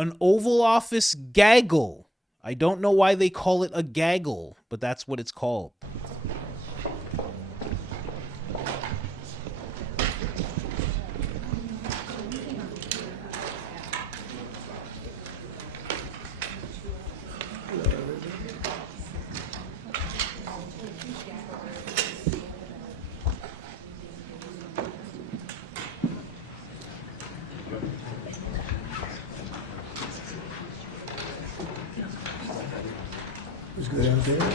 An Oval Office gaggle. I don't know why they call it a gaggle, but that's what it's called. It's good out there.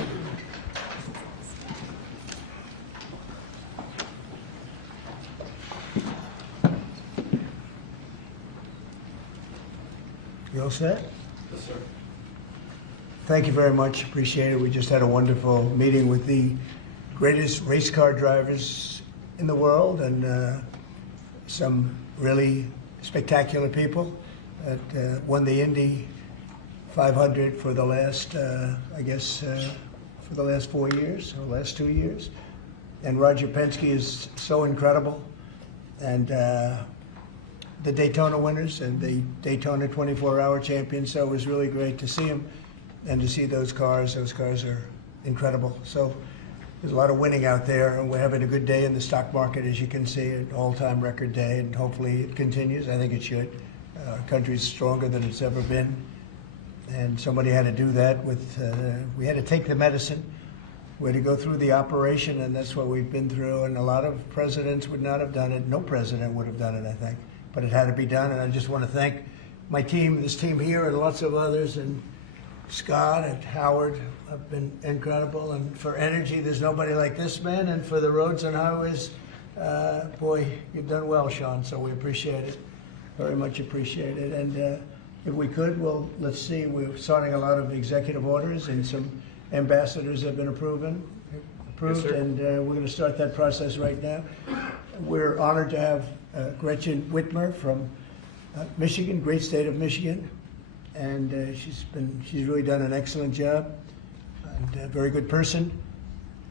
You all set? Yes, sir. Thank you very much. Appreciate it. We just had a wonderful meeting with the greatest race car drivers in the world and some really spectacular people that won the Indy 500 for the last, for the last 4 years or last 2 years. And Roger Penske is so incredible. And the Daytona winners and the Daytona 24-hour champions. So it was really great to see him and to see those cars. Those cars are incredible. So there's a lot of winning out there, and we're having a good day in the stock market, as you can see, an all-time record day, and hopefully it continues. I think it should. Our country's stronger than it's ever been, and somebody had to do that with, we had to take the medicine. We had to go through the operation, and that's what we've been through, and a lot of presidents would not have done it. No president would have done it, I think, but it had to be done, and I just want to thank my team, this team here, and lots of others, and Scott and Howard have been incredible, and for energy, there's nobody like this man, and for the roads and highways, boy, you've done well, Sean, so we appreciate it, very much appreciate it, and if we could, well, let's see, we're starting a lot of executive orders, and some ambassadors have been approved, Yes, sir. and we're going to start that process right now. We're honored to have Gretchen Whitmer from Michigan, great state of Michigan, and she's really done an excellent job, and a very good person.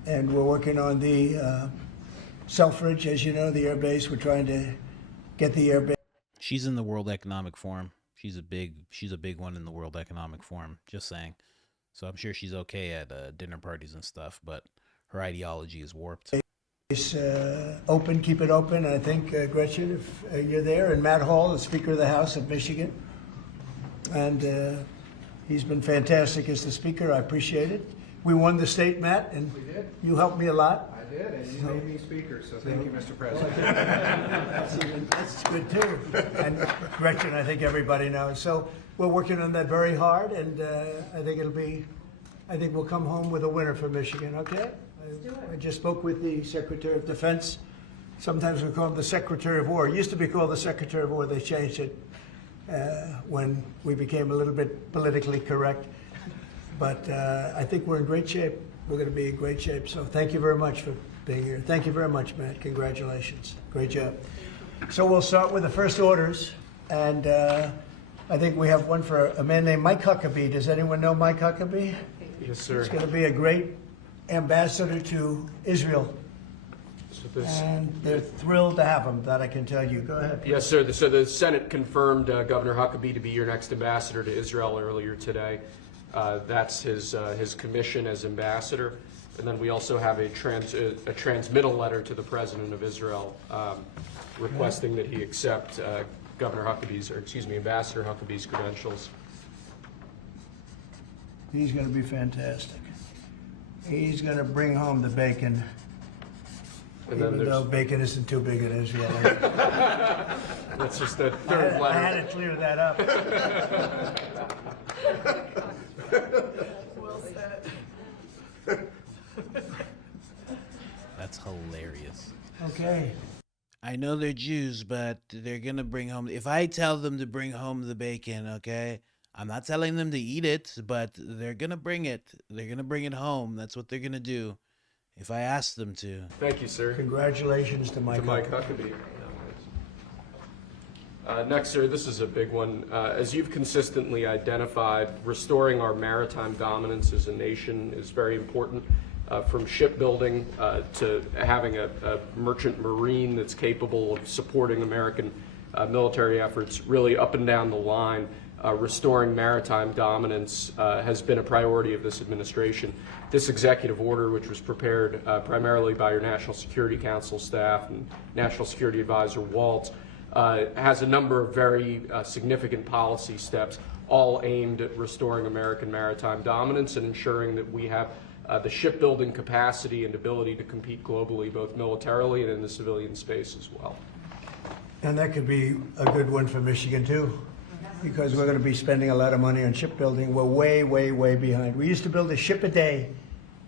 And we're working on the Selfridge, as you know, the air base. We're trying to get the air base. She's in the World Economic Forum. She's a big one in the World Economic Forum, just saying. So I'm sure she's okay at dinner parties and stuff, but her ideology is warped. Open, keep it open. I think, Gretchen, if you're there, and Matt Hall, the Speaker of the House of Michigan, and he's been fantastic as the Speaker. I appreciate it. We won the state, Matt, and We did. you helped me a lot. I did, and you made me speaker, so thank you, Mr. President. That's good too. And Gretchen, I think everybody knows. So we're working on that very hard, and I think we'll come home with a winner for Michigan, okay? I just spoke with the Secretary of Defense. Sometimes we call him the Secretary of War. It used to be called the Secretary of War. They changed it when we became a little bit politically correct. But I think we're in great shape. We're going to be in great shape. So thank you very much for being here. Thank you very much, Matt. Congratulations. Great job. So we'll start with the first orders. And I think we have one for a man named Mike Huckabee. Does anyone know Mike Huckabee? Yes, sir. He's going to be a great ambassador to Israel. So And they're thrilled to have him, that I can tell you. Go ahead. Yes, sir. So the Senate confirmed Governor Huckabee to be your next ambassador to Israel earlier today. That's his commission as ambassador. And then we also have a transmittal letter to the President of Israel requesting that he accept Ambassador Huckabee's credentials. He's going to be fantastic. He's going to bring home the bacon, And then even though bacon isn't too big in Israel. that's just the third I had letter. to clear that up. Well said. That's hilarious. Okay. I know they're Jews, but they're going to bring home... If I tell them to bring home the bacon, okay? I'm not telling them to eat it, but they're going to bring it. They're going to bring it home. That's what they're going to do if I ask them to. Thank you, sir. Congratulations to Mike. To Mike Huckabee. Next, sir, this is a big one. As you've consistently identified, restoring our maritime dominance as a nation is very important. From shipbuilding to having a merchant marine that's capable of supporting American military efforts, really up and down the line. restoring maritime dominance has been a priority of this administration. This executive order, which was prepared primarily by your National Security Council staff and National Security Advisor Waltz, has a number of very significant policy steps, all aimed at restoring American maritime dominance and ensuring that we have the shipbuilding capacity and ability to compete globally, both militarily and in the civilian space as well. And that could be a good one for Michigan, too, because we're going to be spending a lot of money on shipbuilding. We're way, way, way behind. We used to build a ship a day,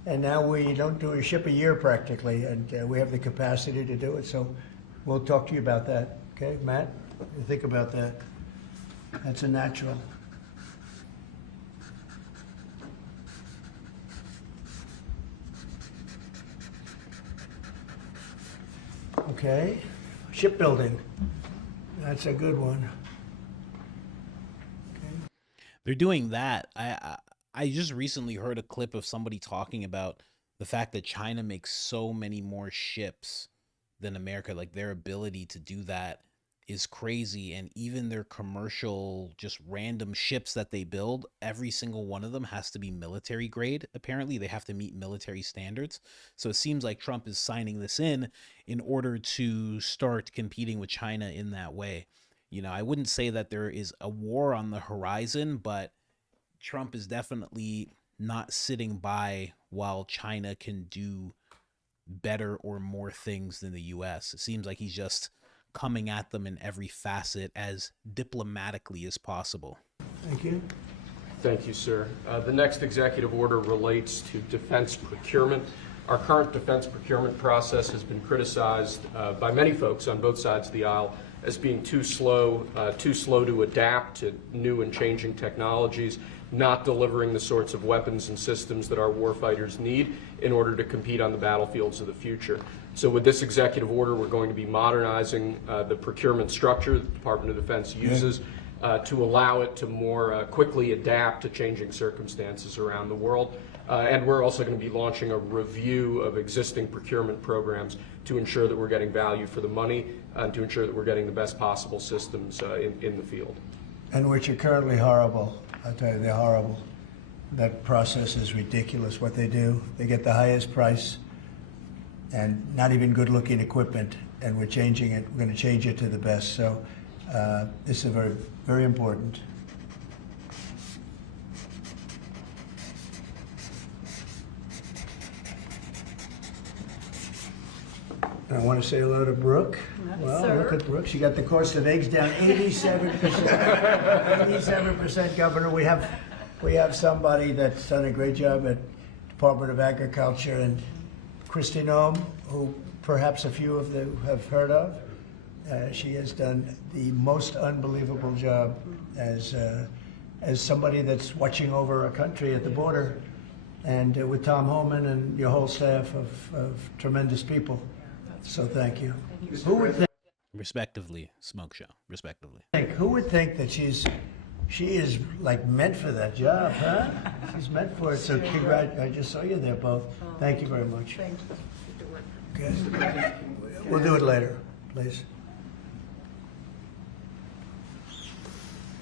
and now we don't do a ship a year practically, and we have the capacity to do it. So we'll talk to you about that. Okay, Matt? What do you think about that? That's a natural. Okay, shipbuilding. That's a good one. They're doing that. I just recently heard a clip of somebody talking about the fact that China makes so many more ships than America. Like, their ability to do that is crazy. And even their commercial, just random ships that they build, every single one of them has to be military grade. Apparently, they have to meet military standards. So it seems like Trump is signing this in order to start competing with China in that way. You know, I wouldn't say that there is a war on the horizon, but Trump is definitely not sitting by while China can do better or more things than the U.S. It seems like he's just coming at them in every facet as diplomatically as possible. Thank you. Thank you, sir. The next executive order relates to defense procurement. Our current defense procurement process has been criticized by many folks on both sides of the aisle as being too slow to adapt to new and changing technologies, not delivering the sorts of weapons and systems that our warfighters need in order to compete on the battlefields of the future. So with this executive order, we're going to be modernizing the procurement structure that the Department of Defense uses to allow it to more quickly adapt to changing circumstances around the world. And we're also going to be launching a review of existing procurement programs to ensure that we're getting value for the money and to ensure that we're getting the best possible systems in the field. And which are currently horrible. I'll tell you, they're horrible. That process is ridiculous, what they do. They get the highest price and not even good-looking equipment, and we're changing it. We're going to change it to the best. So this is very, very important. I want to say hello to Brooke. Well, sir. Look at Brooke. She got the cost of eggs down 87%. 87%, Governor. We have somebody that's done a great job at Department of Agriculture, and Kristi Noem, who perhaps a few of you have heard of. She has done the most unbelievable job as somebody that's watching over a country at the border, and with Tom Homan and your whole staff of tremendous people. So thank you. Who would Respectively, Smoke Show. Respectively. think that she is like meant for that job, huh? She's meant for it. So I just saw you there both. Thank you very much. Thank you. Okay. We'll do it later, please.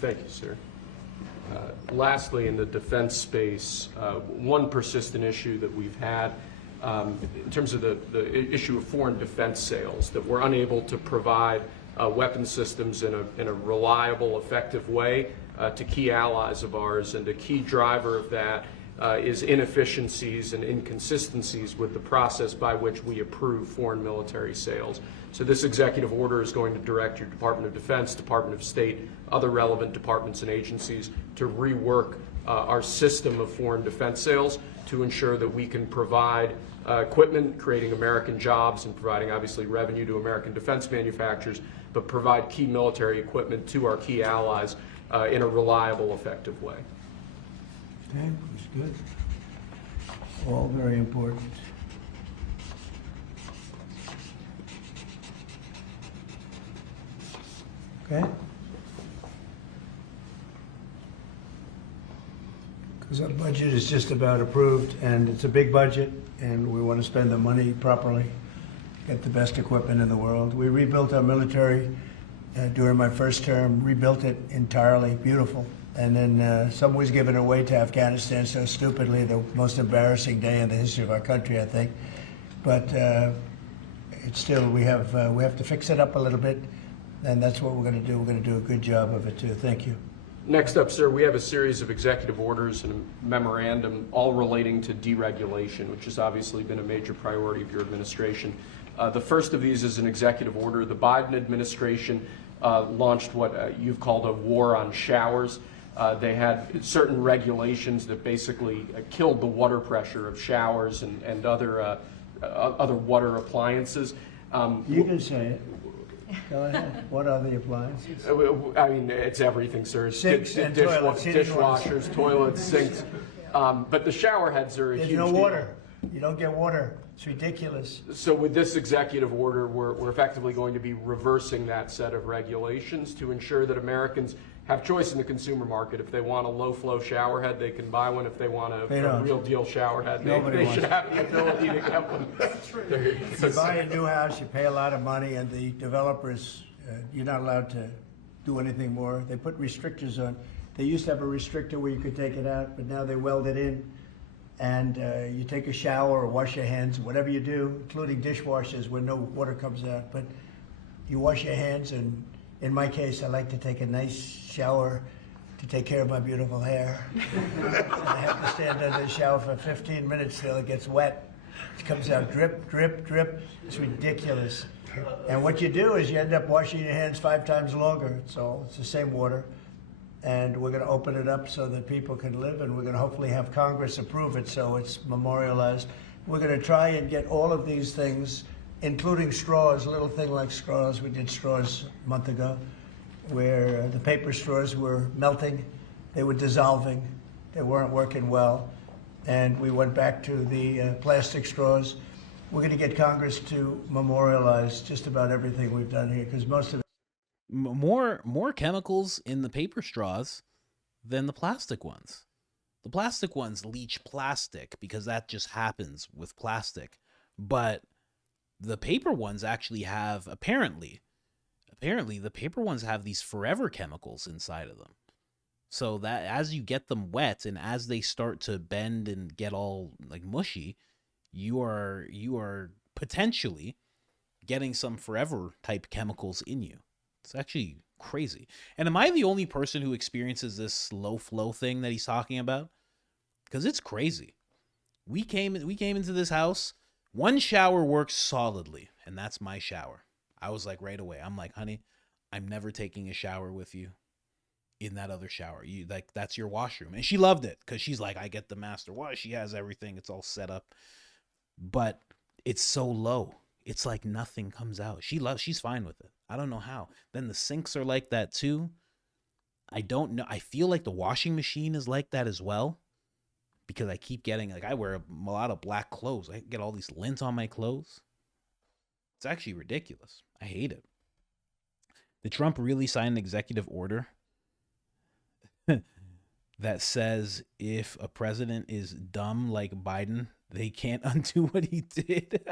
Thank you, sir. Lastly, in the defense space, one persistent issue that we've had in terms of the issue of foreign defense sales, that we're unable to provide weapon systems in a reliable, effective way to key allies of ours, and a key driver of that is inefficiencies and inconsistencies with the process by which we approve foreign military sales. So this executive order is going to direct your Department of Defense, Department of State, other relevant departments and agencies to rework our system of foreign defense sales to ensure that we can provide equipment, creating American jobs and providing obviously revenue to American defense manufacturers, but provide key military equipment to our key allies in a reliable, effective way. Okay, that's good. All very important. Okay? Because our budget is just about approved, and it's a big budget, and we want to spend the money properly, get the best equipment in the world. We rebuilt our military during my first term, rebuilt it entirely, beautiful, And then some was given away to Afghanistan so stupidly, the most embarrassing day in the history of our country, I think. But it's still, we have to fix it up a little bit, and that's what we're going to do. We're going to do a good job of it, too. Thank you. Next up, sir, we have a series of executive orders and a memorandum all relating to deregulation, which has obviously been a major priority of your administration. The first of these is an executive order. The Biden administration launched what you've called a war on showers. They had certain regulations that basically killed the water pressure of showers and other water appliances. You can say it. Go ahead. What are the appliances? I mean, it's everything, sir. Sinks and toilets, dishwashers, toilets, sinks. But the shower heads are a There's huge no deal. water. You don't get water. It's ridiculous. So with this executive order, we're effectively going to be reversing that set of regulations to ensure that Americans have choice in the consumer market. If they want a low-flow shower head, they can buy one. If they want a real deal shower head, they should have the ability to get one. If you buy a new house, you pay a lot of money, and the developers, you're not allowed to do anything more. They put restrictors on. They used to have a restrictor where you could take it out, but now they weld it in. And you take a shower or wash your hands, whatever you do, including dishwashers where no water comes out. But you wash your hands, and in my case, I like to take a nice shower to take care of my beautiful hair. I have to stand under the shower for 15 minutes till it gets wet. It comes out drip, drip, drip. It's ridiculous. And what you do is you end up washing your hands 5 times longer. So it's the same water. And we're going to open it up so that people can live, and we're going to hopefully have Congress approve it so it's memorialized. We're going to try and get all of these things, including straws, a little thing like straws. We did straws a month ago, where the paper straws were melting. They were dissolving. They weren't working well. And we went back to the plastic straws. We're going to get Congress to memorialize just about everything we've done here, because most of it. More chemicals in the paper straws than the plastic ones. The plastic ones leach plastic because that just happens with plastic. But the paper ones actually have, apparently the paper ones have these forever chemicals inside of them. So that as you get them wet and as they start to bend and get all like mushy, you are potentially getting some forever type chemicals in you. It's actually crazy. And am I the only person who experiences this low flow thing that he's talking about? Because it's crazy. We came into this house. One shower works solidly, and that's my shower. I was like right away. I'm like, honey, I'm never taking a shower with you in that other shower. You like that's your washroom. And she loved it because she's like, I get the master wash. She has everything. It's all set up. But it's so low. It's like nothing comes out. She's fine with it. I don't know how. Then the sinks are like that too. I don't know. I feel like the washing machine is like that as well. Because I keep getting, like, I wear a lot of black clothes. I get all these lint on my clothes. It's actually ridiculous. I hate it. Did Trump really sign an executive order that says if a president is dumb like Biden, they can't undo what he did?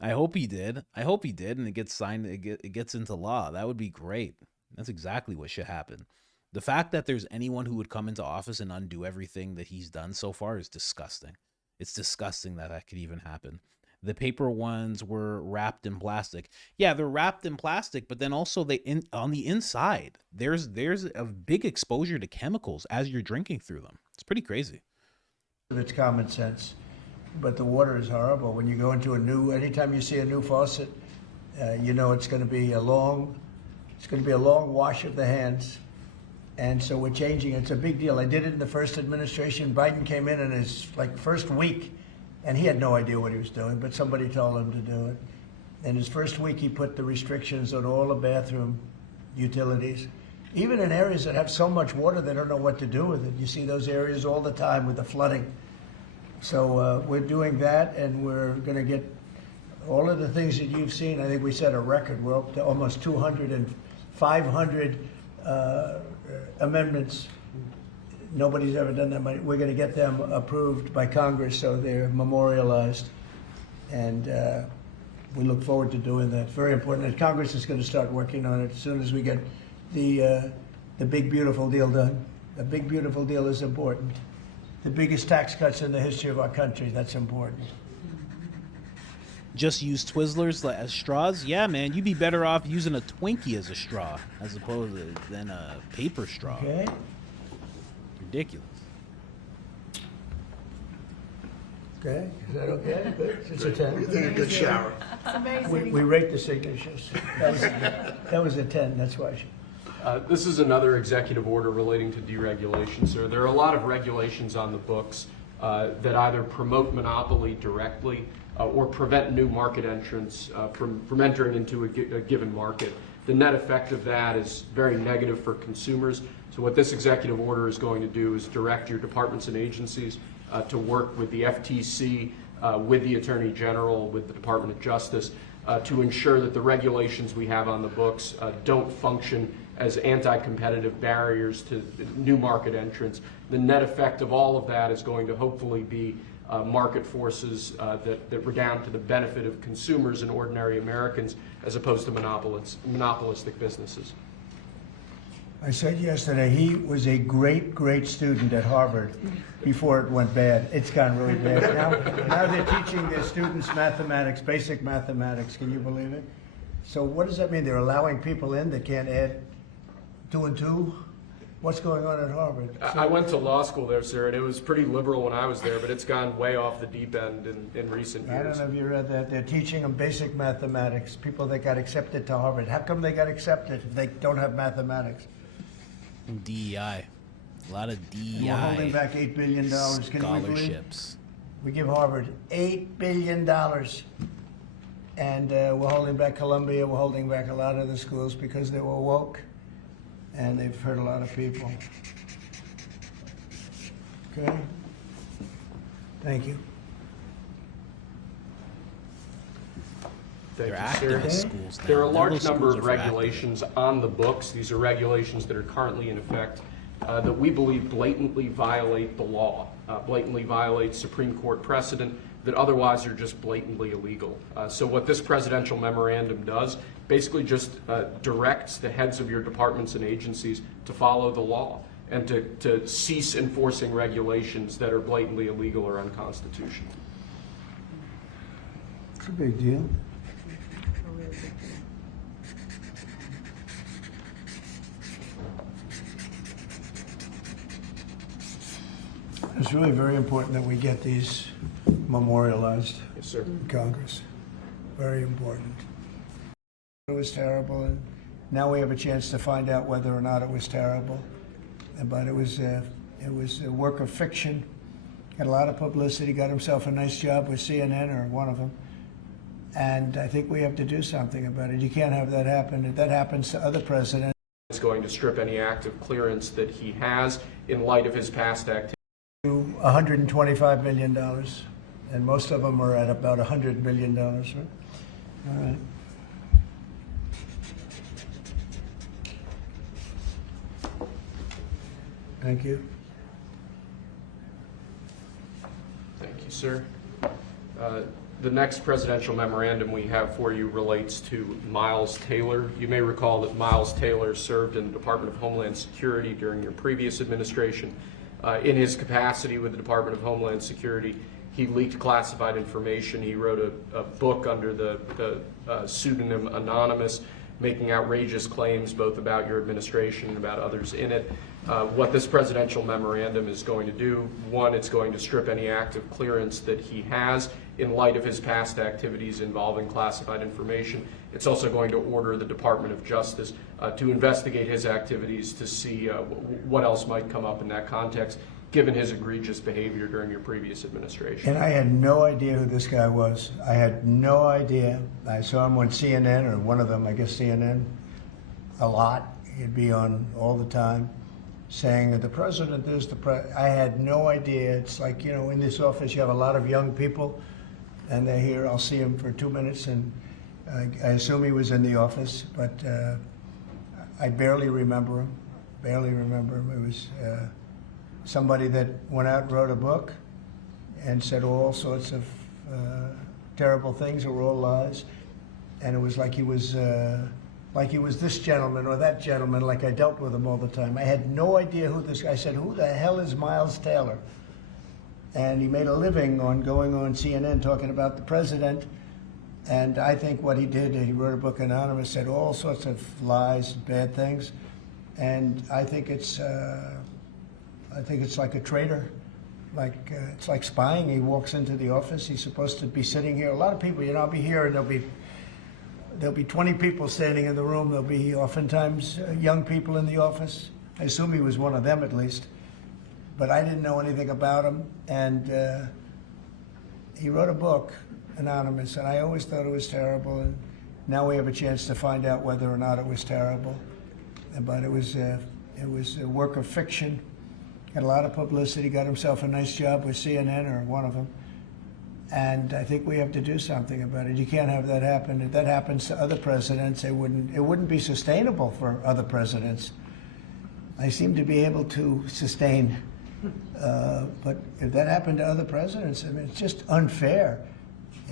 I hope he did. And it gets signed. It gets into law. That would be great. That's exactly what should happen. The fact that there's anyone who would come into office and undo everything that he's done so far is disgusting. It's disgusting that could even happen. The paper ones were wrapped in plastic. Yeah, they're wrapped in plastic, but then also on the inside, there's a big exposure to chemicals as you're drinking through them. It's pretty crazy. It's common sense. But the water is horrible. When you go into anytime you see a new faucet, you know it's going to be a long wash of the hands. And so we're changing. It's a big deal. I did it in the first administration. Biden came in his first week, and he had no idea what he was doing, but somebody told him to do it. In his first week, he put the restrictions on all the bathroom utilities, even in areas that have so much water they don't know what to do with it. You see those areas all the time with the flooding. So we're doing that, and we're going to get all of the things that you've seen. I think we set a record. We're up to almost 200 and 500 amendments. Nobody's ever done that many. We're going to get them approved by Congress so they're memorialized. And we look forward to doing that. Very important. And Congress is going to start working on it as soon as we get the big beautiful deal done. The big beautiful deal is important. The biggest tax cuts in the history of our country, that's important. Just use Twizzlers as straws? Yeah, man, you'd be better off using a Twinkie as a straw as opposed to than a paper straw. Okay? Ridiculous. Okay, is that okay? Good. It's a 10. You take a good shower. We rate the signatures. That was a 10, that's why. This is another executive order relating to deregulation, sir. There are a lot of regulations on the books that either promote monopoly directly or prevent new market entrants from entering into a given market. The net effect of that is very negative for consumers. So what this executive order is going to do is direct your departments and agencies to work with the FTC, with the Attorney General, with the Department of Justice, to ensure that the regulations we have on the books don't function as anti-competitive barriers to new market entrants. The net effect of all of that is going to hopefully be market forces that redound to the benefit of consumers and ordinary Americans as opposed to monopolistic businesses. I said yesterday, he was a great, great student at Harvard before it went bad. It's gone really bad. Now they're teaching their students mathematics, basic mathematics. Can you believe it? So what does that mean? They're allowing people in that can't add 2 and 2? What's going on at Harvard? I went to law school there, sir, and it was pretty liberal when I was there, but it's gone way off the deep end in recent years. I don't know if you read that. They're teaching them basic mathematics, people that got accepted to Harvard. How come they got accepted if they don't have mathematics? DEI. A lot of DEI. We're holding back $8 billion. Can you believe? Scholarships. We give Harvard $8 billion. And we're holding back Columbia. We're holding back a lot of the schools because they were woke. And they've hurt a lot of people. Okay? Thank you. Thank They're you, active sir. in schools now. There are a All large those number schools of are for active. regulations on the books. These are regulations that are currently in effect that we believe blatantly violate the law, blatantly violate Supreme Court precedent that otherwise are just blatantly illegal. So what this presidential memorandum does basically just directs the heads of your departments and agencies to follow the law and to cease enforcing regulations that are blatantly illegal or unconstitutional. It's a big deal. It's really very important that we get these memorialized Yes, sir. in Congress. Very important. It was terrible, and now we have a chance to find out whether or not it was terrible. But it was a work of fiction. Got a lot of publicity. Got himself a nice job with CNN or one of them. And I think we have to do something about it. You can't have that happen. If that happens to other presidents. It's going to strip any active clearance that he has in light of his past activity. $125 million, and most of them are at about $100 million, right? All right. Thank you. Thank you, sir. The next presidential memorandum we have for you relates to Miles Taylor. You may recall that Miles Taylor served in the Department of Homeland Security during your previous administration. In his capacity with the Department of Homeland Security, he leaked classified information. He wrote a book under the pseudonym Anonymous, making outrageous claims both about your administration and about others in it. What this presidential memorandum is going to do, one, it's going to strip any active clearance that he has in light of his past activities involving classified information. It's also going to order the Department of Justice to investigate his activities to see what else might come up in that context, given his egregious behavior during your previous administration. And I had no idea who this guy was. I had no idea. I saw him on CNN, or one of them, I guess CNN, a lot. He'd be on all the time saying that the president is the president. I had no idea. It's like, you know, in this office you have a lot of young people, and they're here. I'll see him for 2 minutes, and I assume he was in the office, but I barely remember him. Barely remember him. It was somebody that went out and wrote a book and said all sorts of terrible things that were all lies. And it was like he was like he was this gentleman or that gentleman, like I dealt with him all the time. I had no idea who this guy. I said, who the hell is Miles Taylor? And he made a living on going on CNN talking about the president. And I think what he did, he wrote a book, Anonymous, said all sorts of lies and bad things. And I think it's like a traitor. It's like spying. He walks into the office. He's supposed to be sitting here. A lot of people, I'll be here and there'll be 20 people standing in the room. There'll be oftentimes young people in the office. I assume he was one of them at least. But I didn't know anything about him. And he wrote a book, Anonymous, and I always thought it was terrible. And now we have a chance to find out whether or not it was terrible. But it was a work of fiction. Got a lot of publicity. Got himself a nice job with CNN, or one of them. And I think we have to do something about it. You can't have that happen. If that happens to other presidents, it wouldn't be sustainable for other presidents. I seem to be able to sustain. But if that happened to other presidents, I mean, it's just unfair.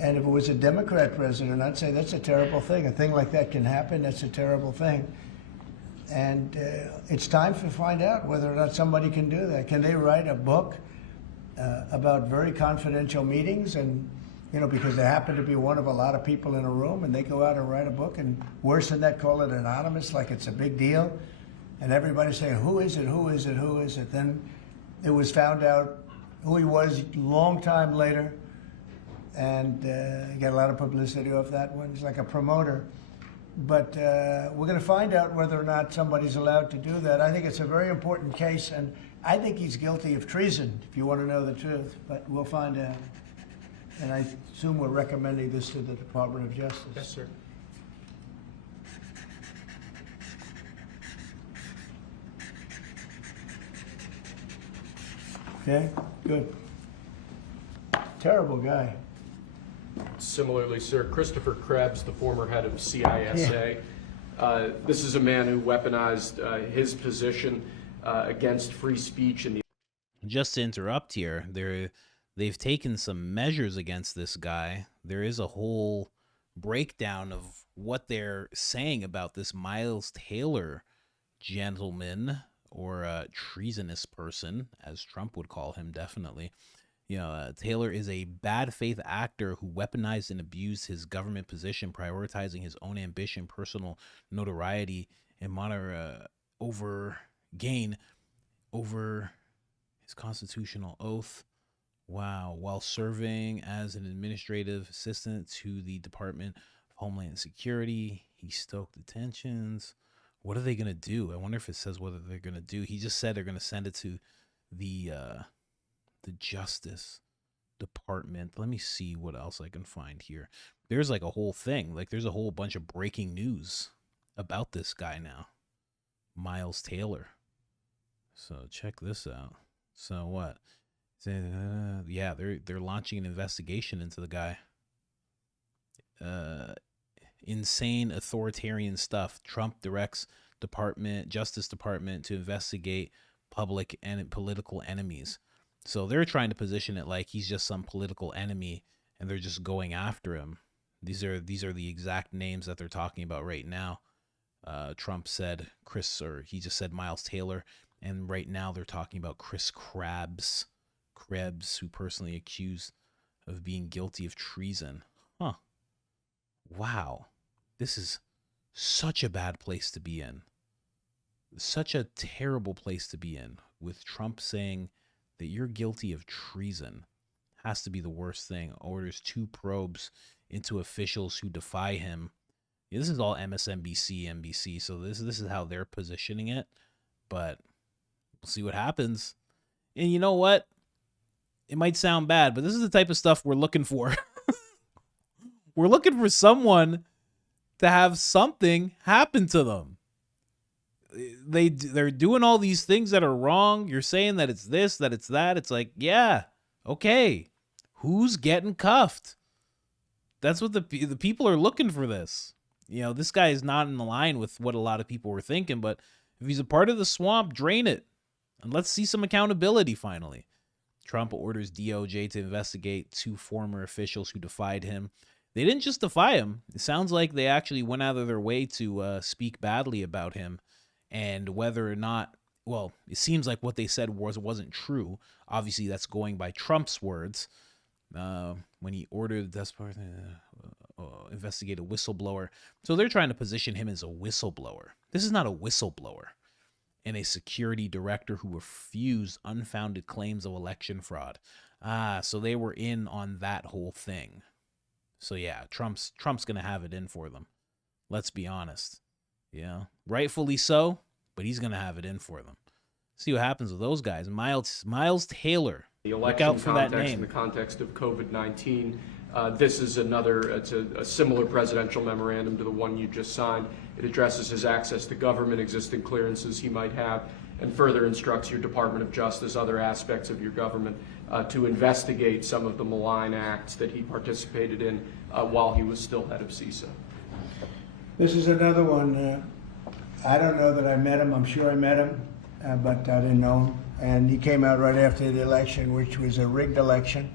And if it was a Democrat president, I'd say that's a terrible thing. A thing like that can happen. That's a terrible thing. And it's time to find out whether or not somebody can do that. Can they write a book about very confidential meetings, and because they happen to be one of a lot of people in a room, and they go out and write a book, and worse than that, call it anonymous, like it's a big deal, and everybody's saying, who is it, who is it, who is it? Then it was found out who he was a long time later, and he got a lot of publicity off that one. He's like a promoter. But we're going to find out whether or not somebody's allowed to do that. I think it's a very important case, and I think he's guilty of treason, if you want to know the truth. But we'll find out. And I assume we're recommending this to the Department of Justice. Yes, sir. Okay, good. Terrible guy. Similarly, sir, Christopher Krebs, the former head of CISA. This is a man who weaponized his position against free speech in the. Just to interrupt here, they've taken some measures against this guy. There is a whole breakdown of what they're saying about this Miles Taylor gentleman, or a treasonous person, as Trump would call him, definitely. Taylor is a bad faith actor who weaponized and abused his government position, prioritizing his own ambition, personal notoriety, and gain over his constitutional oath. Wow. While serving as an administrative assistant to the Department of Homeland Security, he stoked the tensions. What are they going to do? I wonder if it says what they're going to do. He just said they're going to send it to the Justice Department. Let me see what else I can find here. There's like a whole thing. Like there's a whole bunch of breaking news about this guy now, Miles Taylor. So check this out. So what? Yeah, they're launching an investigation into the guy. Insane authoritarian stuff. Trump directs Justice Department to investigate public and political enemies. So they're trying to position it like he's just some political enemy, and they're just going after him. These are the exact names that they're talking about right now. Trump said he just said Miles Taylor, and right now they're talking about Chris Krebs, who personally accused of being guilty of treason. Huh. Wow. This is such a bad place to be in. Such a terrible place to be in, with Trump saying that you're guilty of treason. Has to be the worst thing. Orders 2 probes into officials who defy him. Yeah, this is all MSNBC, NBC, so this is how they're positioning it. But we'll see what happens. And you know what? It might sound bad, but this is the type of stuff we're looking for. We're looking for someone to have something happen to them. They're doing all these things that are wrong. You're saying that it's this, that it's that. It's like, yeah, okay. Who's getting cuffed? That's what the people are looking for. This, this guy is not in line with what a lot of people were thinking. But if he's a part of the swamp, drain it, and let's see some accountability finally. Trump orders DOJ to investigate 2 former officials who defied him. They didn't just defy him. It sounds like they actually went out of their way to speak badly about him, and whether or not, well, it seems like what they said wasn't true. Obviously, that's going by Trump's words when he ordered this person investigate a whistleblower. So they're trying to position him as a whistleblower. This is not a whistleblower and a security director who refused unfounded claims of election fraud. So they were in on that whole thing. So yeah, Trump's gonna have it in for them. Let's be honest. Yeah, rightfully so, but he's gonna have it in for them. See what happens with those guys. Miles Taylor. The Look election out for that context, name. in the context of COVID-19, this is it's a similar presidential memorandum to the one you just signed. It addresses his access to government, existing clearances he might have, and further instructs your Department of Justice, other aspects of your government, to investigate some of the malign acts that he participated in while he was still head of CISA. This is another one. I don't know that I met him. I'm sure I met him, but I didn't know him. And he came out right after the election, which was a rigged election,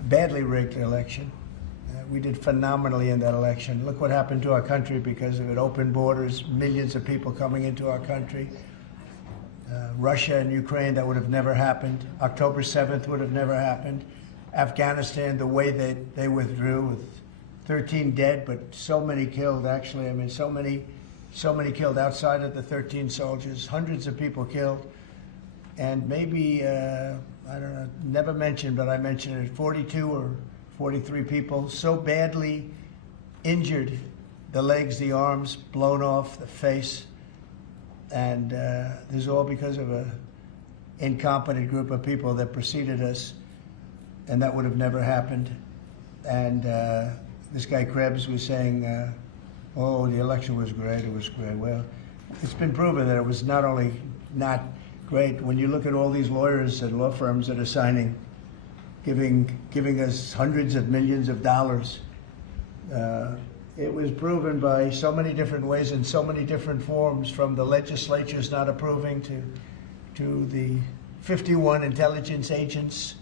a badly rigged election. We did phenomenally in that election. Look what happened to our country because of it. Open borders, millions of people coming into our country. Russia and Ukraine, that would have never happened. October 7th would have never happened. Afghanistan, the way they withdrew with 13 dead, but so many killed, actually. I mean, so many killed outside of the 13 soldiers, hundreds of people killed. And maybe, I don't know, never mentioned, but I mentioned it, 42 or 43 people so badly injured, the legs, the arms, blown off, the face. And this is all because of an incompetent group of people that preceded us, and that would have never happened. And this guy Krebs was saying, oh, the election was great, it was great. Well, it's been proven that it was not only not great. When you look at all these lawyers and law firms that are signing, giving us hundreds of millions of dollars, it was proven by so many different ways in so many different forms, from the legislatures not approving to the 51 intelligence agents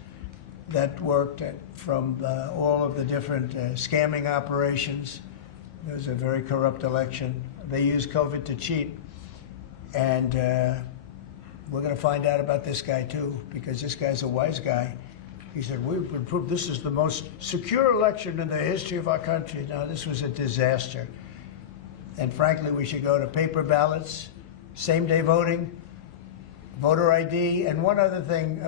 that worked from all of the different scamming operations. It was a very corrupt election. They used COVID to cheat. And we're going to find out about this guy too, because this guy's a wise guy. He said, we've been proved this is the most secure election in the history of our country. Now, this was a disaster. And frankly, we should go to paper ballots, same-day voting, voter ID, and one other thing,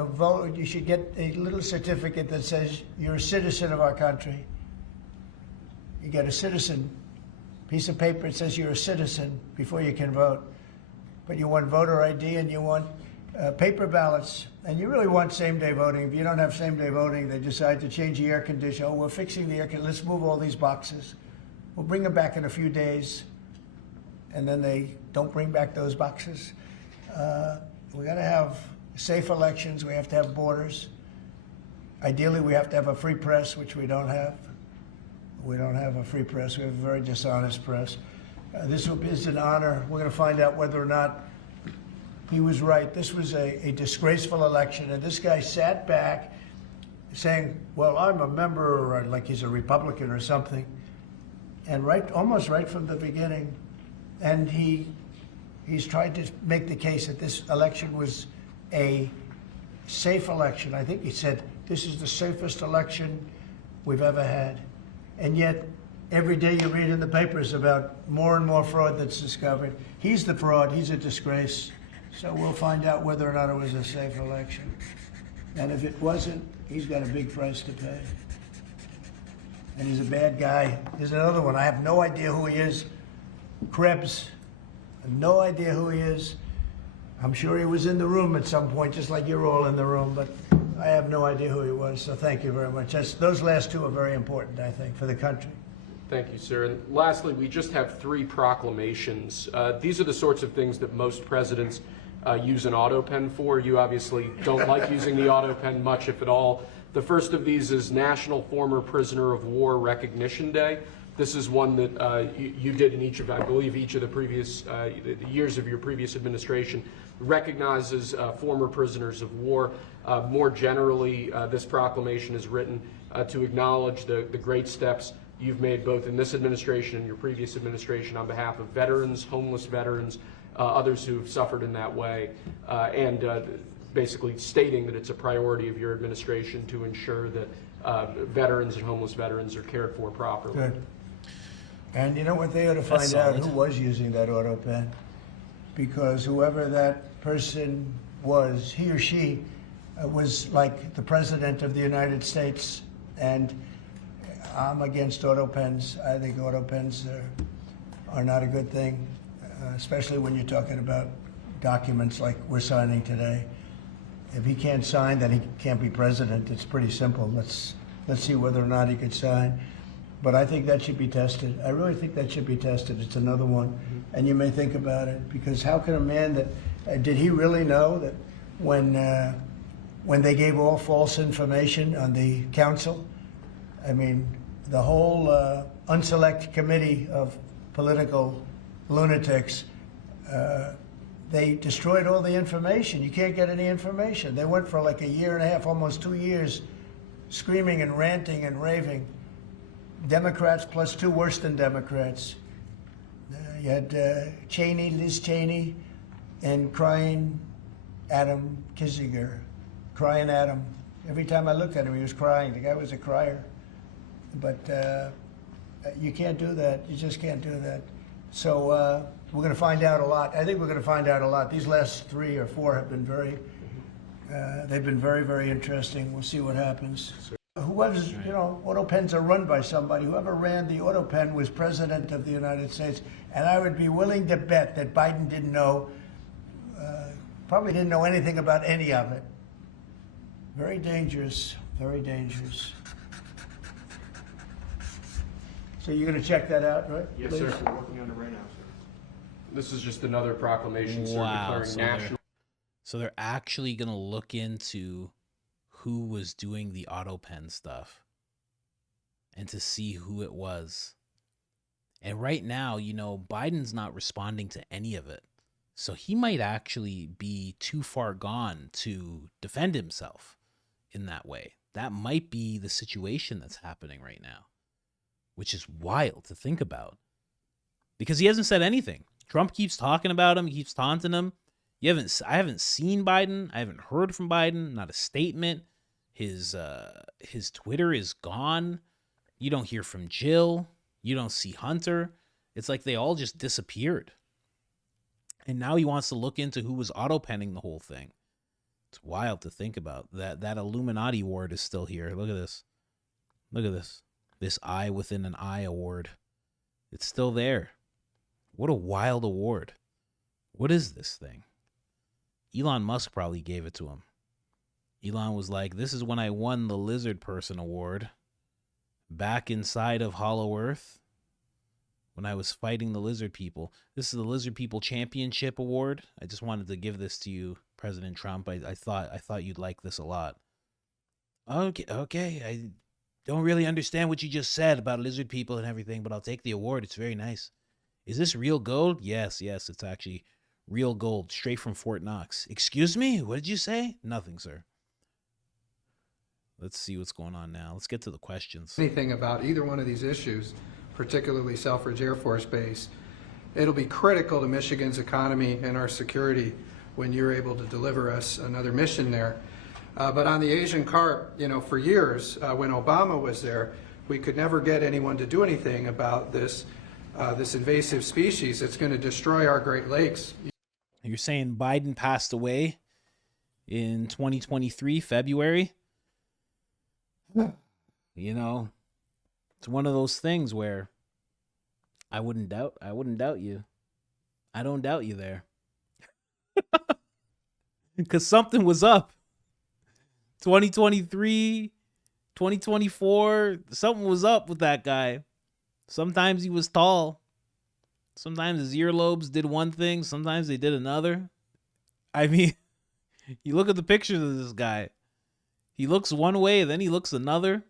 you should get a little certificate that says you're a citizen of our country. You get a citizen piece of paper that says you're a citizen before you can vote. But you want voter ID and you want paper ballots, and you really want same-day voting. If you don't have same-day voting, they decide to change the air conditioner. Oh, we're fixing the air conditioner. Let's move all these boxes. We'll bring them back in a few days, and then they don't bring back those boxes. We got to have safe elections. We have to have borders. Ideally, we have to have a free press, which we don't have. We don't have a free press. We have a very dishonest press. This is an honor. We're going to find out whether or not he was right. This was a disgraceful election, and this guy sat back saying, well, I'm a member, or like he's a Republican or something, and almost right from the beginning. And he's tried to make the case that this election was a safe election. I think he said, this is the safest election we've ever had. And yet, every day you read in the papers about more and more fraud that's discovered. He's the fraud. He's a disgrace. So we'll find out whether or not it was a safe election. And if it wasn't, he's got a big price to pay. And he's a bad guy. Here's another one. I have no idea who he is. Krebs. I have no idea who he is. I'm sure he was in the room at some point, just like you're all in the room, but I have no idea who he was. So thank you very much. Those last two are very important, I think, for the country. Thank you, sir. And lastly, we just have 3 proclamations. These are the sorts of things that most presidents use an auto pen for. You obviously don't like using the auto pen much, if at all. The first of these is National Former Prisoner of War Recognition Day. This is one that you did in each of, I believe, each of the previous years of your previous administration, recognizes former prisoners of war. More generally, this proclamation is written to acknowledge the great steps you've made both in this administration and your previous administration on behalf of veterans, homeless veterans, others who've suffered in that way, and basically stating that it's a priority of your administration to ensure that veterans and homeless veterans are cared for properly. Good. And you know what, they ought to find That's out solid. who was using that auto pen, because whoever that person was, he or she was like the president of the United States, and I'm against auto pens. I think auto pens are not a good thing, especially when you're talking about documents like we're signing today. If he can't sign, then he can't be president. It's pretty simple. Let's see whether or not he could sign. But I think that should be tested. I really think that should be tested. It's another one. And you may think about it, because how can a man that, did he really know that when they gave all false information on the council, I mean, the whole unselect committee of political lunatics, they destroyed all the information. You can't get any information. They went for like a year and a half, almost 2 years, screaming and ranting and raving. Democrats plus two worse than Democrats. You had Liz Cheney, and crying Adam Kinzinger. Crying Adam. Every time I looked at him, he was crying. The guy was a crier. But you can't do that. You just can't do that. So we're going to find out a lot. I think we're going to find out a lot. These last 3 or 4 have been they've been very, very interesting. We'll see what happens. Whoever's, auto pens are run by somebody. Whoever ran the auto pen was president of the United States. And I would be willing to bet that Biden didn't know, probably didn't know anything about any of it. Very dangerous, very dangerous. So you're going to check that out, right? Yes, Liz? sir. We're working on it right now, sir. This is just another proclamation, sir, Wow. declaring national. So they're actually going to look into who was doing the auto pen stuff and to see who it was. And right now, Biden's not responding to any of it. So he might actually be too far gone to defend himself in that way. That might be the situation that's happening right now, which is wild to think about, because he hasn't said anything. Trump keeps talking about him. He keeps taunting him. I haven't seen Biden. I haven't heard from Biden. Not a statement. His Twitter is gone. You don't hear from Jill. You don't see Hunter. It's like they all just disappeared. And now he wants to look into who was auto-penning the whole thing. It's wild to think about. That Illuminati award is still here. Look at this. Look at this. This eye within an eye award. It's still there. What a wild award. What is this thing? Elon Musk probably gave it to him. Elon was like, this is when I won the Lizard Person Award back inside of Hollow Earth when I was fighting the lizard people. This is the Lizard People Championship Award. I just wanted to give this to you, President Trump. I thought you'd like this a lot. Okay. I don't really understand what you just said about lizard people and everything, but I'll take the award. It's very nice. Is this real gold? Yes, it's actually real gold, straight from Fort Knox. Excuse me? What did you say? Nothing, sir. Let's see what's going on now. Let's get to the questions. Anything about either one of these issues, particularly Selfridge Air Force Base, it'll be critical to Michigan's economy and our security when you're able to deliver us another mission there. But on the Asian carp, for years, when Obama was there, we could never get anyone to do anything about this invasive species. It's going to destroy our Great Lakes. You're saying Biden passed away in 2023, February? It's one of those things where I wouldn't doubt you. I don't doubt you there. Because something was up. 2023, 2024, something was up with that guy. Sometimes he was tall. Sometimes his earlobes did one thing. Sometimes they did another. I mean, you look at the pictures of this guy. He looks one way, then he looks another.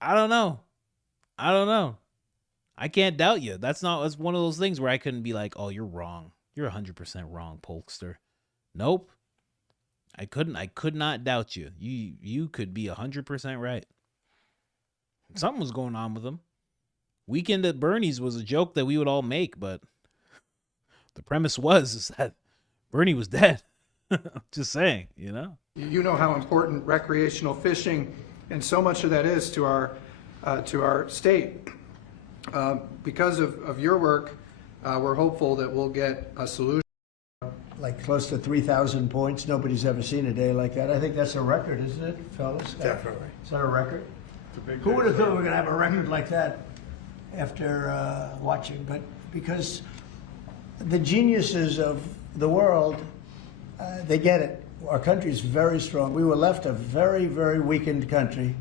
I don't know. I can't doubt you. That's one of those things where I couldn't be like, oh, you're wrong. You're 100% wrong, Polkster. Nope. I could not doubt you. You could be 100% right. Something was going on with him. Weekend at Bernie's was a joke that we would all make, but the premise is that Bernie was dead. Just saying, you know? You know how important recreational fishing and so much of that is to our state. Because of your work, we're hopeful that we'll get a solution. Like close to 3,000 points. Nobody's ever seen a day like that. I think that's a record, isn't it, fellas? Definitely. Is that a record? Who would have thought we were going to have a record like that after watching? But because the geniuses of the world, they get it. Our country is very strong. We were left a very, very weakened country,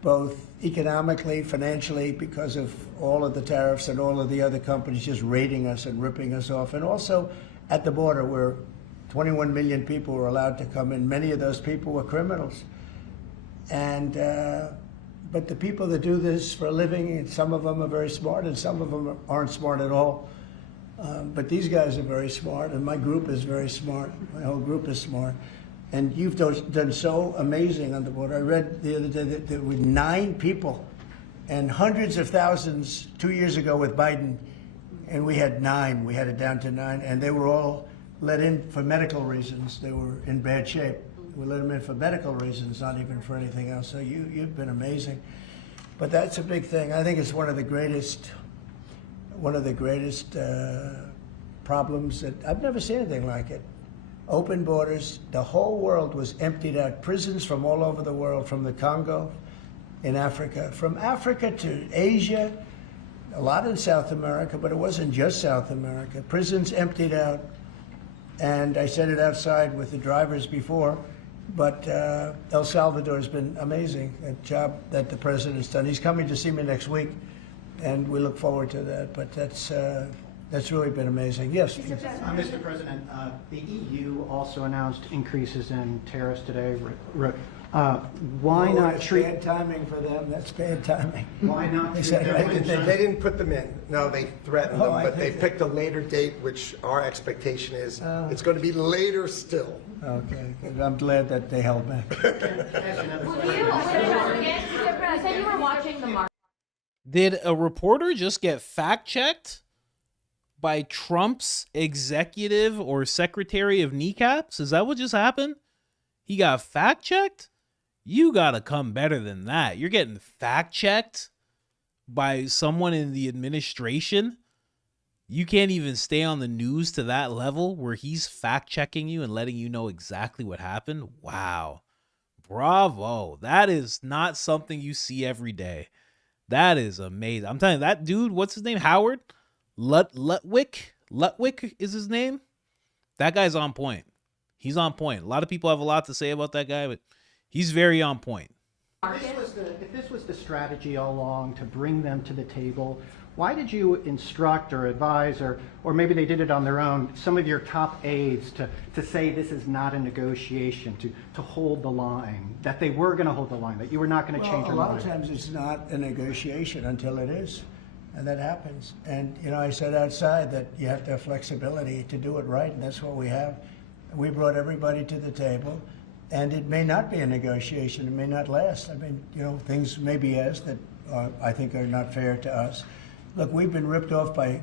both economically, financially, because of all of the tariffs and all of the other companies just raiding us and ripping us off, and also at the border where 21 million people were allowed to come in. Many of those people were criminals. And but the people that do this for a living, and some of them are very smart and some of them aren't smart at all. But these guys are very smart, and my group is very smart. My whole group is smart. And you've done so amazing on the border. I read the other day that there were 9 people and hundreds of thousands 2 years ago with Biden, and we had 9. We had it down to 9, and they were all let in for medical reasons. They were in bad shape. We let them in for medical reasons, not even for anything else. So you've been amazing. But that's a big thing. I think it's one of the greatest problems that I've never seen anything like it. Open borders. The whole world was emptied out. Prisons from all over the world, from the Congo in Africa, from Africa to Asia, a lot in South America, but it wasn't just South America. Prisons emptied out. And I said it outside with the drivers before, but El Salvador has been amazing, a job that the president's done. He's coming to see me next week, and we look forward to that. But that's really been amazing. Yes? Mr. President, the EU also announced increases in tariffs today. Why not that's treat... bad timing for them. That's bad timing. Why not They treat said, everyone They didn't put them in. No, they threatened Oh, them, I but they think picked a later date, which our expectation is it's going to be later still. Okay. I'm glad that they held back. Did a reporter just get fact-checked by Trump's executive or secretary of kneecaps? Is that what just happened? He got fact-checked? You gotta come better than that. You're getting fact-checked by someone in the administration? You can't even stay on the news to that level where he's fact-checking you and letting you know exactly what happened? Wow. Bravo. That is not something you see every day. That is amazing. I'm telling you, that dude, what's his name? Howard? Lutwick? Lutwick is his name? That guy's on point. He's on point. A lot of people have a lot to say about that guy, but he's very on point. If this was the strategy all along to bring them to the table, why did you instruct or advise, or maybe they did it on their own, some of your top aides to say this is not a negotiation, to hold the line, that they were going to hold the line, that you were not going to change your Well, a lot mind? of times it's not a negotiation until it is, and that happens. And, you know, I said outside that you have to have flexibility to do it right, and that's what we have. We brought everybody to the table, and it may not be a negotiation. It may not last. I mean, you know, things may be asked that I think are not fair to us. Look, we've been ripped off by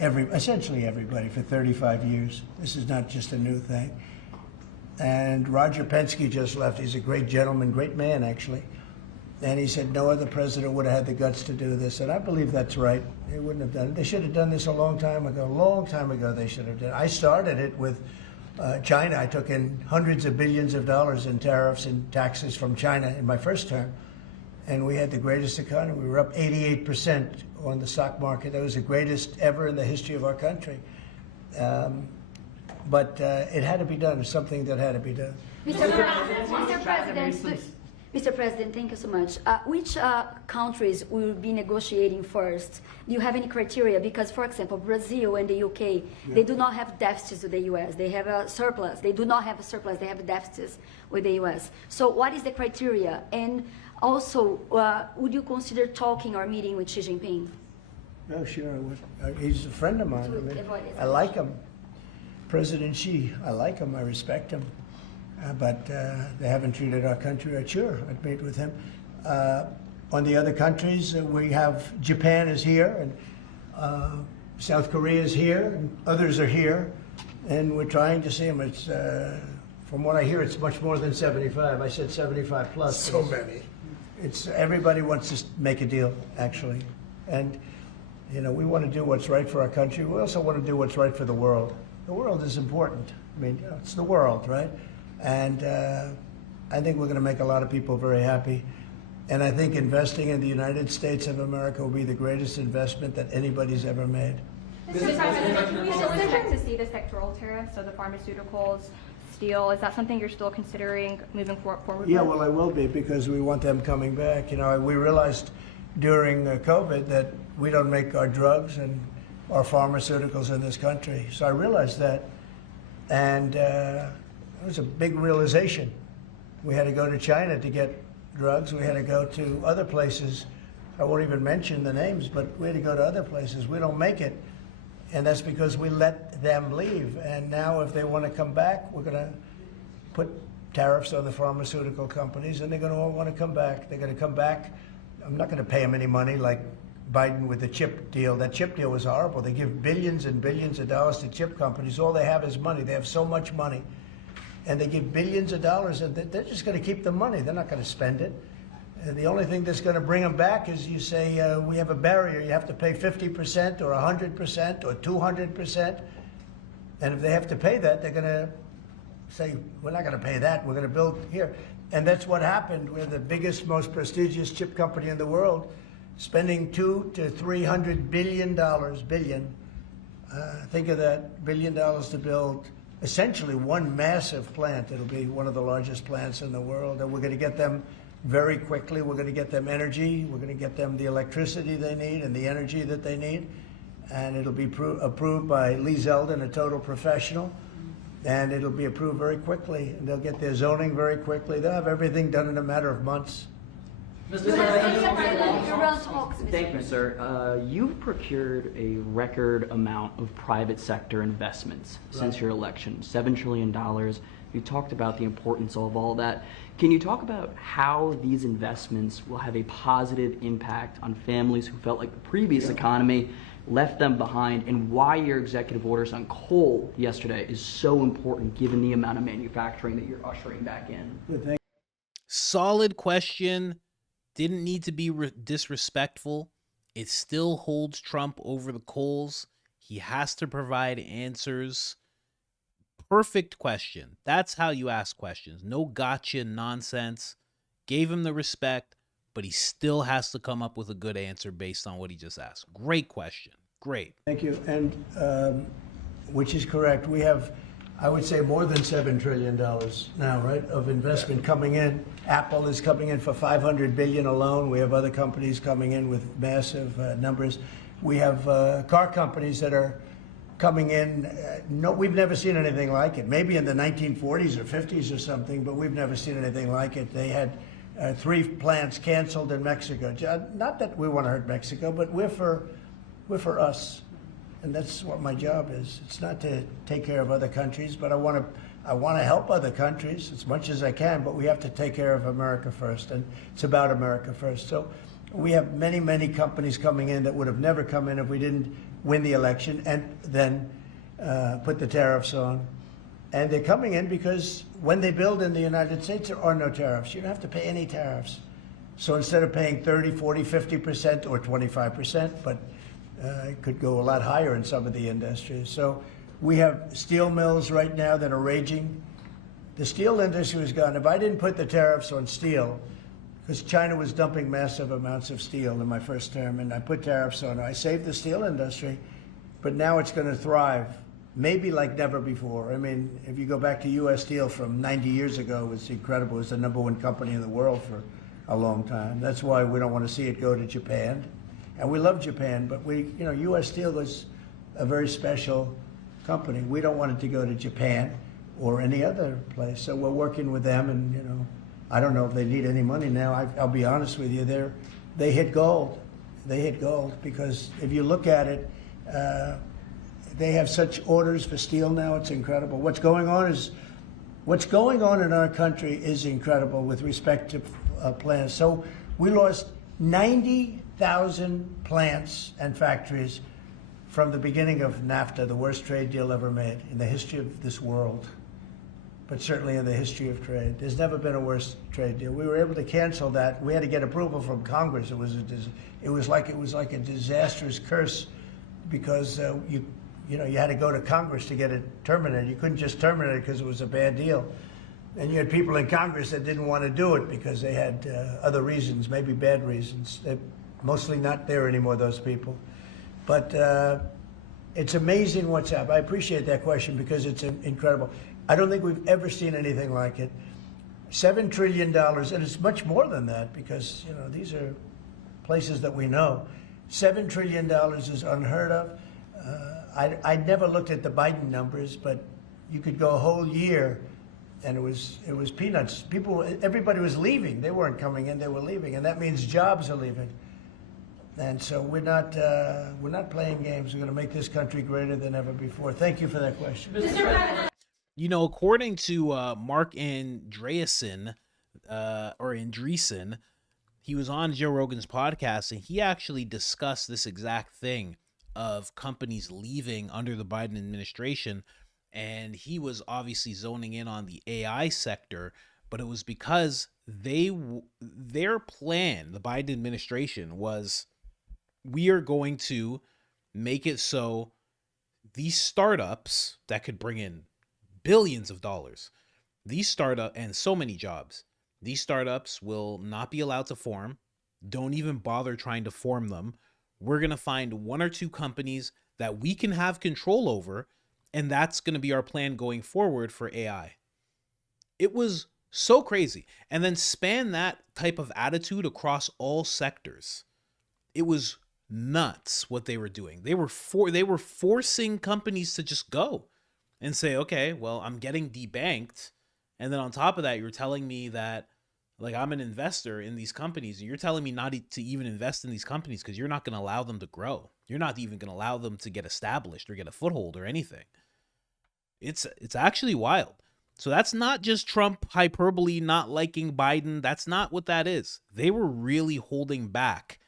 essentially everybody for 35 years. This is not just a new thing. And Roger Penske just left. He's a great gentleman, great man, actually. And he said no other president would have had the guts to do this. And I believe that's right. They wouldn't have done it. They should have done this a long time ago. A long time ago they should have done it. I started it with China. I took in hundreds of billions of dollars in tariffs and taxes from China in my first term. And we had the greatest economy. We were up 88% on the stock market. That was the greatest ever in the history of our country. But it had to be done. It's something that had to be done. Mr. President, thank you so much. Which countries will be negotiating first? Do you have any criteria? Because, for example, Brazil and the UK, they do not have deficits with the US. They have a surplus. They do not have a surplus. They have deficits with the US. So what is the criteria? And also, would you consider talking or meeting with Xi Jinping? Oh, sure I would. He's a friend of mine. I like him. President Xi, I like him. I respect him. But they haven't treated our country right. Sure, I'd meet with him. on the other countries. We have Japan is here, and South Korea is here, and others are here, and we're trying to see them. It's from what I hear, it's much more than 75. I said 75 plus. So many. It's everybody wants to make a deal, actually, and you know we want to do what's right for our country. We also want to do what's right for the world. The world is important. I mean, you know, it's the world, right? And I think we're going to make a lot of people very happy. And I think investing in the United States of America will be the greatest investment that anybody's ever made. Mr. President, can we still expect to see the sectoral tariffs, so the pharmaceuticals, steel? Is that something you're still considering moving forward Yeah, with? well, I will be, because we want them coming back. You know, we realized during COVID that we don't make our drugs and our pharmaceuticals in this country. So I realized that, and it was a big realization. We had to go to China to get drugs. We had to go to other places. I won't even mention the names, but we had to go to other places. We don't make it, and that's because we let them leave. And now if they want to come back, we're going to put tariffs on the pharmaceutical companies, and they're going to all want to come back. They're going to come back. I'm not going to pay them any money like Biden with the chip deal. That chip deal was horrible. They give billions and billions of dollars to chip companies. All they have is money. They have so much money. And they give billions of dollars, and they're just going to keep the money. They're not going to spend it. And the only thing that's going to bring them back is you say, we have a barrier. You have to pay 50% or 100% or 200%. And if they have to pay that, they're going to say, we're not going to pay that. We're going to build here. And that's what happened. We're the biggest, most prestigious chip company in the world, spending $200 to $300 billion. Think of that, $1 billion to build essentially one massive plant. It'll be one of the largest plants in the world, and we're going to get them very quickly. We're going to get them energy. We're going to get them the electricity they need and the energy that they need, and it'll be approved by Lee Zeldin, a total professional, and it'll be approved very quickly, and they'll get their zoning very quickly. They'll have everything done in a matter of months. Thank you, sir. You've procured a record amount of private sector investments since your election, $7 trillion. You talked about the importance of all that. Can you talk about how these investments will have a positive impact on families who felt like the previous economy left them behind, and why your executive orders on coal yesterday is so important given the amount of manufacturing that you're ushering back in? Solid question. Didn't need to be disrespectful. It still holds Trump over the coals. He has to provide answers. Perfect question. That's how you ask questions. No gotcha nonsense. Gave him the respect, but he still has to come up with a good answer based on what he just asked. Great question. Great. Thank you. And which is correct. We have, I would say, more than $7 trillion now, right, of investment coming in. Apple is coming in for $500 billion alone. We have other companies coming in with massive numbers. We have car companies that are coming in. No, we've never seen anything like it. Maybe in the 1940s or 50s or something, but we've never seen anything like it. They had 3 plants canceled in Mexico. Not that we want to hurt Mexico, but we're for us. And that's what my job is. It's not to take care of other countries, but I want to help other countries as much as I can, but we have to take care of America first, and it's about America first. So we have many, many companies coming in that would have never come in if we didn't win the election and then put the tariffs on. And they're coming in because when they build in the United States, there are no tariffs. You don't have to pay any tariffs. So instead of paying 30, 40, 50% or 25%, but it could go a lot higher in some of the industries. So we have steel mills right now that are raging. The steel industry was gone. If I didn't put the tariffs on steel, because China was dumping massive amounts of steel in my first term, and I put tariffs on it, I saved the steel industry, but now it's going to thrive, maybe like never before. I mean, if you go back to U.S. Steel from 90 years ago, it was incredible. It was the #1 company in the world for a long time. That's why we don't want to see it go to Japan. And we love Japan, but U.S. Steel was a very special company. We don't want it to go to Japan or any other place. So we're working with them, and I don't know if they need any money now. I'll be honest with you, they hit gold. They hit gold because if you look at it, they have such orders for steel now. It's incredible. What's going on in our country is incredible with respect to plants. So we lost 90,000 plants and factories from the beginning of NAFTA, the worst trade deal ever made in the history of this world, but certainly in the history of trade. There's never been a worse trade deal. We were able to cancel that. We had to get approval from Congress. It was like a disastrous curse because you had to go to Congress to get it terminated. You couldn't just terminate it because it was a bad deal. And you had people in Congress that didn't want to do it because they had other reasons, maybe bad reasons. They're mostly not there anymore, those people. But it's amazing what's happened. I appreciate that question because it's incredible. I don't think we've ever seen anything like it. $7 trillion, and it's much more than that because, these are places that we know. $7 trillion is unheard of. I never looked at the Biden numbers, but you could go a whole year and it was peanuts. Everybody was leaving. They weren't coming in, they were leaving. And that means jobs are leaving. And so we're not playing games. We're going to make this country greater than ever before. Thank you for that question. According to Mark Andreessen, he was on Joe Rogan's podcast, and he actually discussed this exact thing of companies leaving under the Biden administration. And he was obviously zoning in on the AI sector, but it was because their plan, the Biden administration, was we are going to make it so these startups that could bring in billions of dollars, and so many jobs, these startups will not be allowed to form. Don't even bother trying to form them. We're going to find one or two companies that we can have control over, and that's going to be our plan going forward for AI. It was so crazy. And then span that type of attitude across all sectors. It was nuts what they were doing. They were forcing companies to just go and say, okay, well, I'm getting debanked. And then on top of that, you're telling me that, like, I'm an investor in these companies, and you're telling me not to even invest in these companies because you're not going to allow them to grow. You're not even going to allow them to get established or get a foothold or anything. It's actually wild. So that's not just Trump hyperbole, not liking Biden. That's not what that is. They were really holding back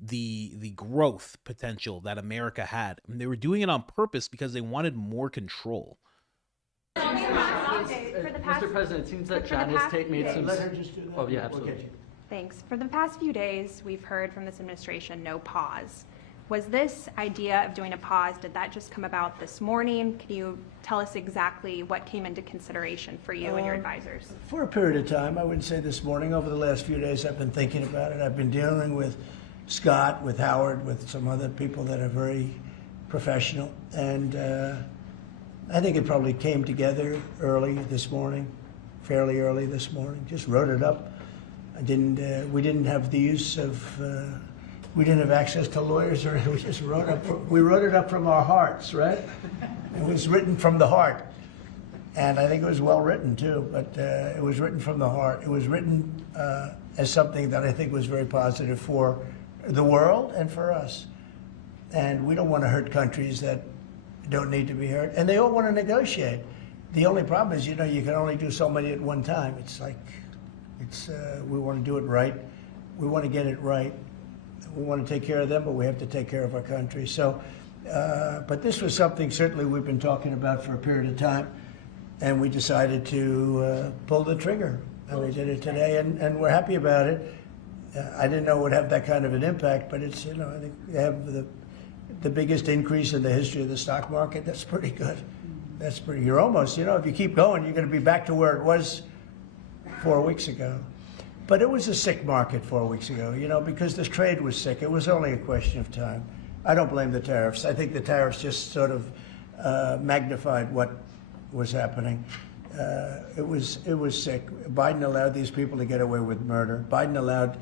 the growth potential that America had. And they were doing it on purpose because they wanted more control. Mr. President, it seems that China's made some... Let her just do that. Oh, yeah, absolutely. Thanks. For the past few days, we've heard from this administration no pause. Was this idea of doing a pause, did that just come about this morning? Can you tell us exactly what came into consideration for you and your advisors? For a period of time, I wouldn't say this morning. Over the last few days, I've been thinking about it. I've been dealing with Scott, with Howard, with some other people that are very professional. And I think it probably came together early this morning, fairly early this morning. Just wrote it up. We didn't have the use of, we didn't have access to lawyers or we just wrote it up from our hearts, right? It was written from the heart. And I think it was well written too, but it was written from the heart. It was written as something that I think was very positive for the world and for us. And we don't want to hurt countries that don't need to be hurt. And they all want to negotiate. The only problem is, you can only do so many at one time. It's like, we want to do it right. We want to get it right. We want to take care of them, but we have to take care of our country. So, but this was something certainly we've been talking about for a period of time, and we decided to pull the trigger. And we did it today, and we're happy about it. I didn't know it would have that kind of an impact, but it's, I think they have the biggest increase in the history of the stock market. That's pretty good. You're almost, if you keep going, you're going to be back to where it was 4 weeks ago. But it was a sick market 4 weeks ago, because this trade was sick. It was only a question of time. I don't blame the tariffs. I think the tariffs just sort of magnified what was happening. It was sick. Biden allowed these people to get away with murder. Biden allowed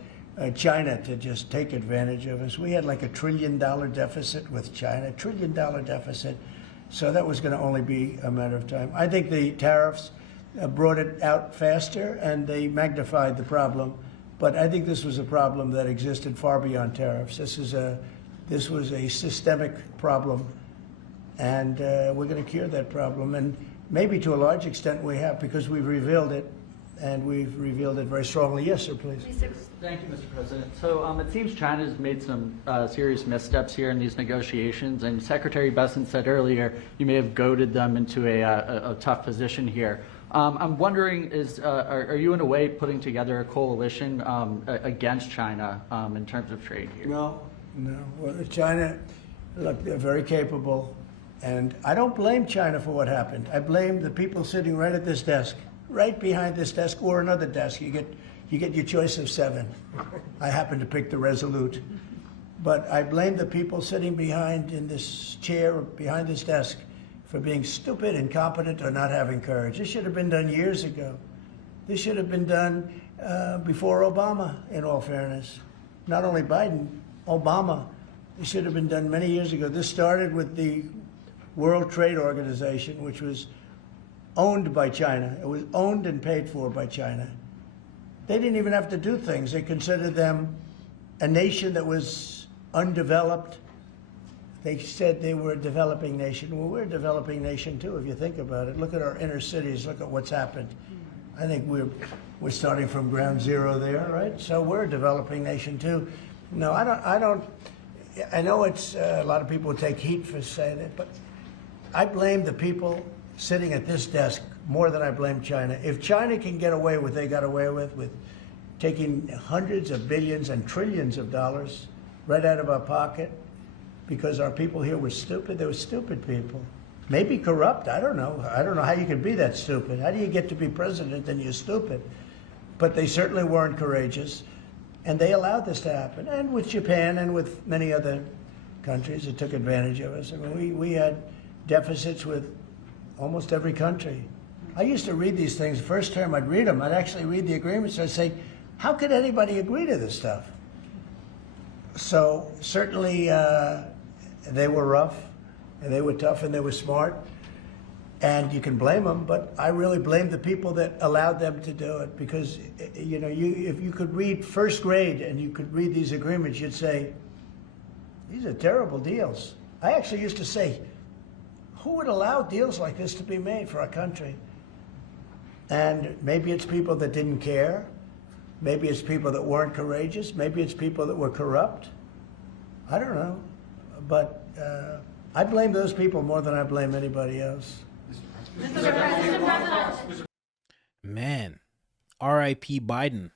China to just take advantage of us. We had like $1 trillion deficit with China, $1 trillion deficit. So that was going to only be a matter of time. I think the tariffs brought it out faster and they magnified the problem. But I think this was a problem that existed far beyond tariffs. This was a systemic problem, and we're going to cure that problem. And maybe to a large extent we have, because we've revealed it. and we've revealed it very strongly. Yes, sir, please. Thank you, Mr. President. So it seems China's made some serious missteps here in these negotiations, and Secretary Besson said earlier you may have goaded them into a tough position here. I'm wondering, are you in a way putting together a coalition against China in terms of trade here? No. Well, China, look, they're very capable, and I don't blame China for what happened. I blame the people sitting right at this desk, right behind this desk, or another desk. You get your choice of 7. I happen to pick the Resolute. But I blame the people sitting behind in this chair, behind this desk, for being stupid, incompetent, or not having courage. This should have been done years ago. This should have been done before Obama, in all fairness. Not only Biden, Obama. This should have been done many years ago. This started with the World Trade Organization, which was owned by China. It was owned and paid for by China. They didn't even have to do things. They considered them a nation that was undeveloped. They said they were a developing nation. Well, we're a developing nation too, if you think about it. Look at our inner cities. Look at what's happened. I think we're starting from ground zero there, right? So we're a developing nation too. No, I don't. I know it's a lot of people take heat for saying it, but I blame the people sitting at this desk more than I blame China. If China can get away with what they got away with taking hundreds of billions and trillions of dollars right out of our pocket because our people here were stupid, they were stupid people. Maybe corrupt, I don't know. I don't know how you could be that stupid. How do you get to be president and you're stupid? But they certainly weren't courageous, and they allowed this to happen. And with Japan and with many other countries that took advantage of us. I mean, we had deficits with almost every country. I used to read these things. The first term I'd read them. I'd actually read the agreements. I'd say, how could anybody agree to this stuff? So certainly they were rough, and they were tough, and they were smart. And you can blame them, but I really blame the people that allowed them to do it, because you know, if you could read first grade and you could read these agreements, you'd say, these are terrible deals. I actually used to say, who would allow deals like this to be made for our country? And maybe it's people that didn't care. Maybe it's people that weren't courageous. Maybe it's people that were corrupt. I don't know. But I blame those people more than I blame anybody else. Man, R.I.P. Biden.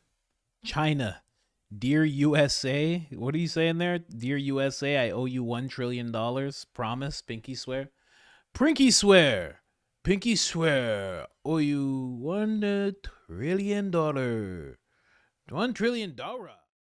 China. Dear USA. What are you saying there? Dear USA, I owe you $1 trillion. Promise? Pinky swear? Pinky swear. Pinky swear. Owe you $1 trillion. $1 trillion.